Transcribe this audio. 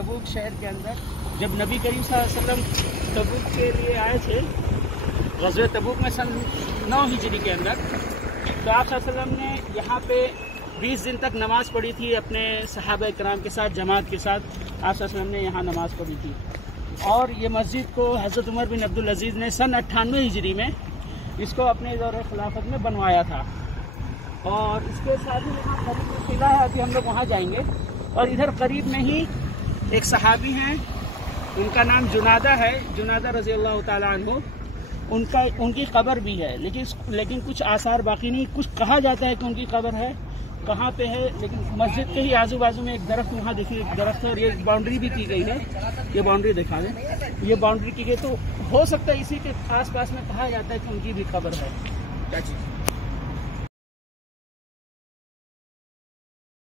तबूक शहर के अंदर जब नबी करीम सल्लल्लाहु अलैहि वसल्लम तबूक के लिए आए थे, ग़ज़वे तबूक में सन 9 हिजरी के अंदर, तो आप सल्लल्लाहु अलैहि वसल्लम ने यहाँ पे 20 दिन तक नमाज़ पढ़ी थी अपने सहाबा किराम के साथ, जमात के साथ। आप सल्लल्लाहु अलैहि वसल्लम ने यहाँ नमाज़ पढ़ी थी और ये मस्जिद को हज़रत उमर बिन अब्दुल अज़ीज़ ने सन 98 हिजरी में इसको अपने दौर खिलाफत में बनवाया था। और इसके साथ ही यहाँ करीब में किला है, अभी हम लोग वहाँ जाएंगे। और इधर करीब में ही एक सहाबी हैं, उनका नाम जुनादा है, जुनादा रज़ी अल्लाह ताला अन्हु, उनकी कब्र भी है, लेकिन कुछ आसार बाकी नहीं। कुछ कहा जाता है कि उनकी कब्र है, कहाँ पे है, लेकिन मस्जिद के ही आजू बाजू में एक दरख्त, वहाँ देखिए एक दरख्त है और ये बाउंड्री भी की गई है। ये बाउंड्री दिखा दें, ये बाउंड्री की गई, तो हो सकता है इसी के आस पास में कहा जाता है कि उनकी भी कब्र है। क्या चीज़